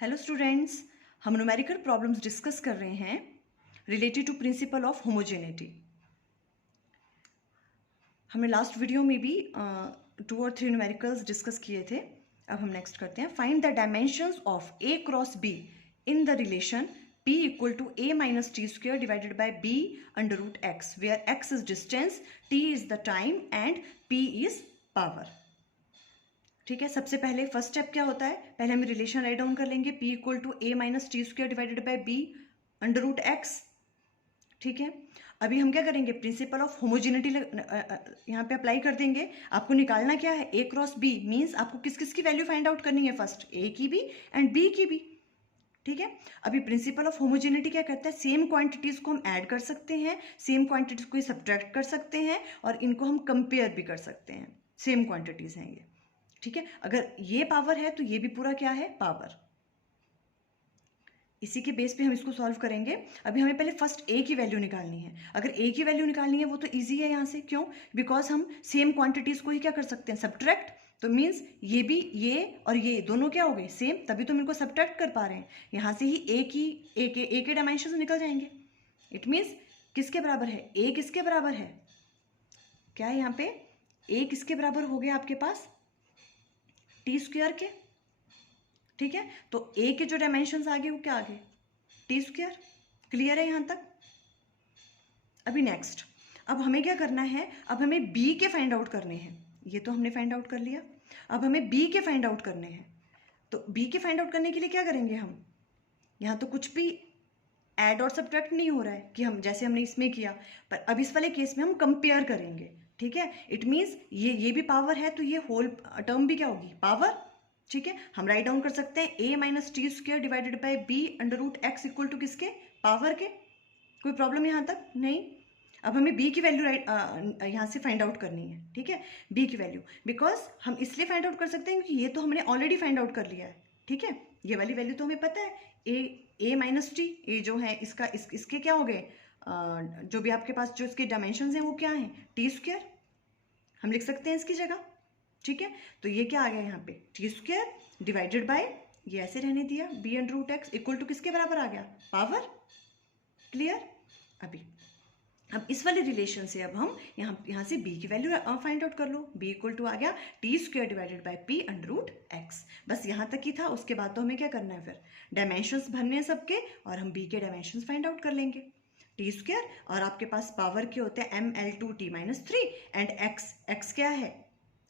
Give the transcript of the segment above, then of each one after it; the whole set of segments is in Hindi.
हेलो स्टूडेंट्स, हम न्यूमेरिकल प्रॉब्लम्स डिस्कस कर रहे हैं related to principle of homogeneity. हमने लास्ट वीडियो में भी 2 और 3 न्यूमेरिकल्स डिस्कस किए थे। अब हम नेक्स्ट करते हैं। Find the dimensions of a cross b in the relation p equal to a minus t square divided by b under root x, where x is distance, t is the time and p is power. ठीक है, सबसे पहले फर्स्ट स्टेप क्या होता है, पहले हम रिलेशन राइट डाउन कर लेंगे। p equal to a minus t square divided by b under root x. ठीक है, अभी हम क्या करेंगे, प्रिंसिपल ऑफ होमोजेनिटी यहाँ पे अप्लाई कर देंगे। आपको निकालना क्या है, a क्रॉस b मीन्स आपको किस किस की वैल्यू फाइंड आउट करनी है, फर्स्ट a की भी एंड b की भी। ठीक है, अभी प्रिंसिपल ऑफ होमोजेनिटी क्या करता है, सेम क्वांटिटीज को हम ऐड कर सकते हैं, सेम क्वांटिटीज को सब्ट्रैक्ट कर सकते हैं और इनको हम कंपेयर भी कर सकते हैं। सेम क्वांटिटीज हैं ये। ठीक है, अगर ये पावर है तो ये भी पूरा क्या है, पावर। इसी के बेस पे हम इसको सॉल्व करेंगे। अभी हमें पहले फर्स्ट a की वैल्यू निकालनी है। अगर a की वैल्यू निकालनी है वो तो इजी है यहाँ से, क्यों, बिकॉज हम सेम क्वांटिटीज को ही क्या कर सकते हैं, सब्ट्रैक्ट। तो मीन्स ये भी, ये और ये दोनों क्या हो गए, सेम, तभी तो हम इनको सब्ट्रैक्ट कर पा रहे हैं। यहाँ से ही a के डायमेंशन निकल जाएंगे। इट मीन्स किसके बराबर है, a किसके बराबर है, क्या है यहाँ पे, a किसके बराबर हो गया आपके पास, टी स्क्वेयर के। ठीक है, तो a के जो डायमेंशंस आ गए वो क्या आ गए, टी स्क्वेयर। क्लियर है यहाँ तक। अभी नेक्स्ट, अब हमें क्या करना है, अब हमें b के फाइंड आउट करने हैं। ये तो हमने फाइंड आउट कर लिया, अब हमें b के फाइंड आउट करने हैं। तो b के फाइंड आउट करने के लिए क्या करेंगे हम, यहाँ तो कुछ भी ऐड और सब्ट्रैक्ट नहीं हो रहा है कि हम जैसे हमने इसमें किया, पर अब इस वाले केस में हम कंपेयर करेंगे। ठीक है, इट मीन्स ये भी पावर है तो ये होल टर्म भी क्या होगी, पावर। ठीक है, हम राइट डाउन कर सकते हैं a minus t square divided by b under root x equal to किसके, पावर के। कोई प्रॉब्लम यहाँ तक नहीं। अब हमें b की वैल्यू राइट यहाँ से फाइंड आउट करनी है। ठीक है, b की वैल्यू, बिकॉज हम इसलिए फाइंड आउट कर सकते हैं क्योंकि ये तो हमने ऑलरेडी फाइंड आउट कर लिया है। ठीक है, ये वाली वैल्यू तो हमें पता है, a माइनस टी, ए जो है इसका इसके क्या हो गए, जो भी आपके पास जो इसके डायमेंशंस हैं वो क्या हैं, टी स्क्वेयर, हम लिख सकते हैं इसकी जगह। ठीक है, तो ये क्या आ गया यहाँ पे, टी स्क्वेयर डिवाइडेड बाय, ये ऐसे रहने दिया, b under root x equal to किसके बराबर आ गया, पावर। क्लियर। अभी अब इस वाले रिलेशन से अब हम यहाँ से b की वैल्यू फाइंड आउट कर लो। b इक्वल टू आ गया t square divided by p under root x. बस यहाँ तक ही था, उसके बाद तो हमें क्या करना है, फिर डायमेंशंस भरने हैं सबके और हम b के डायमेंशंस फाइंड आउट कर लेंगे। टी स्क्वेयर और आपके पास पावर के होते हैं ml2t माइनस 3 एंड x क्या है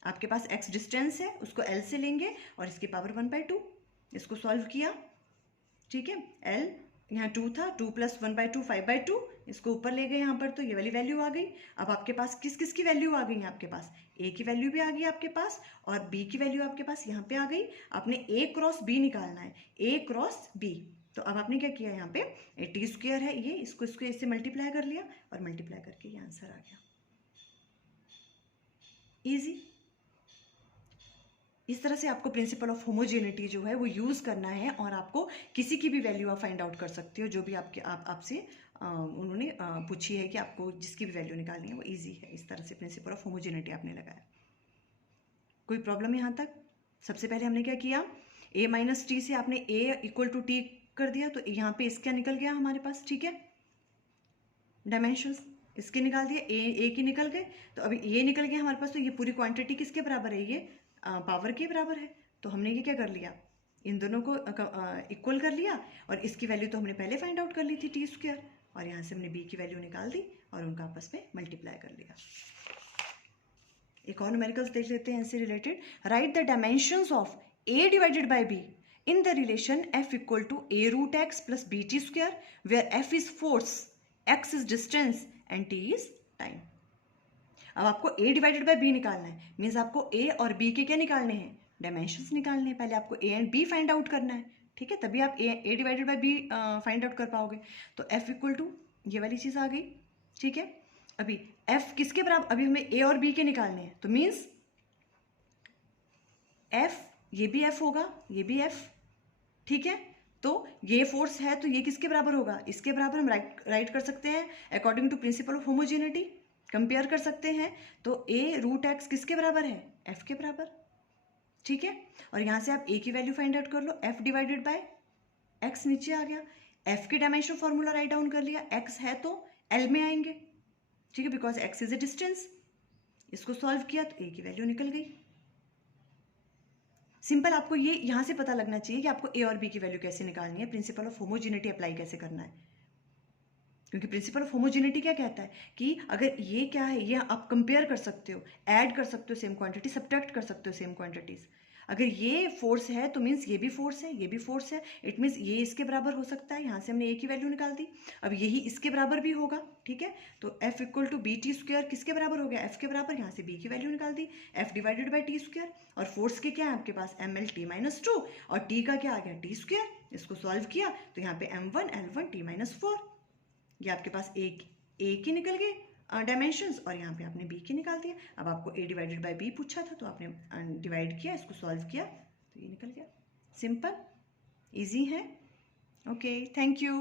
आपके पास, x डिस्टेंस है, उसको l से लेंगे और इसकी पावर 1/2। इसको सॉल्व किया। ठीक है, l यहाँ 2 था, 2 प्लस 1/2 5/2, इसको ऊपर ले गए यहाँ पर तो ये वाली वैल्यू आ गई। अब आपके पास किस किस की वैल्यू आ गई, आपके पास a की वैल्यू भी आ गई आपके पास और b की वैल्यू आपके पास यहाँ पे आ गई। आपने a क्रॉस b निकालना है, a क्रॉस b। तो अब आपने क्या किया, यहाँ पे टी स्क्वेयर है ये, इसको इससे मल्टीप्लाई कर लिया और मल्टीप्लाई करके ये आंसर आ गया। इजी। इस तरह से आपको प्रिंसिपल ऑफ होमोजेनिटी जो है वो यूज़ करना है और आपको किसी की भी वैल्यू आप फाइंड आउट कर सकते हो, जो भी आपसे उन्होंने पूछी है कि आपको जिसकी भी वैल्यू निकालनी है वो इजी है। इस तरह से प्रिंसिपल ऑफ होमोजेनिटी आपने लगाया। कोई प्रॉब्लम यहाँ तक। सबसे पहले हमने क्या किया, a माइनस टी से आपने a इक्वल टू टी कर दिया, तो यहाँ पे इसका निकल गया हमारे पास। ठीक है, डायमेंशंस इसके निकाल दिए, a की निकल गए, तो अभी ये निकल गया हमारे पास, तो ये पूरी क्वांटिटी किसके बराबर है, ये पावर के बराबर है। तो हमने ये क्या कर लिया, इन दोनों को इक्वल कर लिया और इसकी वैल्यू तो हमने पहले फाइंड आउट कर ली थी, टी स्क्वेयर, और यहाँ से हमने b की वैल्यू निकाल दी और उनका आपस में मल्टीप्लाई कर लिया। एक और न्यूमेरिकल्स देख लेते हैं इनसे related. Write the dimensions of a divided by b in the relation f equal to a root x plus b t square, where f is force, x is distance and t is time. अब आपको a डिवाइडेड बाय b निकालना है, मीन्स आपको a और b के क्या निकालने हैं, डायमेंशंस निकालने हैं। पहले आपको a and b find out करना है। ठीक है, तभी आप a divided by b find out कर पाओगे। तो f इक्वल टू ये वाली चीज़ आ गई। ठीक है, अभी f किसके बराबर, अभी हमें a और b के निकालने हैं, तो मीन्स f, ये भी f होगा, ये भी f। ठीक है, तो ये फोर्स है तो ये किसके बराबर होगा, इसके बराबर हम राइट कर सकते हैं according to principle of homogeneity, compare कर सकते हैं। तो a रूट एक्स किसके बराबर है, f के बराबर। ठीक है, और यहाँ से आप a की वैल्यू फाइंड आउट कर लो, f डिवाइडेड बाय एक्स नीचे आ गया, एफ के डायमेंशन फॉर्मूला राइट डाउन कर लिया, एक्स है तो एल में आएंगे, ठीक है, because x is a distance. इसको सॉल्व किया तो ए की वैल्यू निकल गई। सिंपल, आपको ये यहां से पता लगना चाहिए कि आपको ए और बी की वैल्यू कैसे निकालनी है, प्रिंसिपल ऑफ होमोजेनिटी अप्लाई कैसे करना है। क्योंकि प्रिंसिपल ऑफ होमोजेनिटी क्या कहता है कि अगर ये क्या है, ये आप कंपेयर कर सकते हो, ऐड कर सकते हो सेम क्वांटिटी, सब्ट्रैक्ट कर सकते हो सेम क्वांटिटीज। अगर ये फोर्स है तो मीन्स ये भी फोर्स है, ये भी फोर्स है, इट मीन्स ये इसके बराबर हो सकता है। यहाँ से हमने ए की वैल्यू निकाल दी, अब यही इसके बराबर भी होगा, ठीक है। तो f equal to b t square किसके बराबर हो गया, एफ के बराबर। यहाँ से बी की वैल्यू निकाल दी, F divided by T square, और फोर्स के क्या है आपके पास, M L T minus two, और टी का क्या आ गया, टी स्क्वायर। इसको सॉल्व किया तो यहाँ पे M one L one T minus four, ये आपके पास ए की निकल गए डायमेंशंस, और यहाँ पे आपने बी की निकाल दिया। अब आपको ए डिवाइडेड बाय बी पूछा था तो आपने डिवाइड किया, इसको सॉल्व किया तो ये निकल गया। सिंपल, इजी है। Okay, thank you.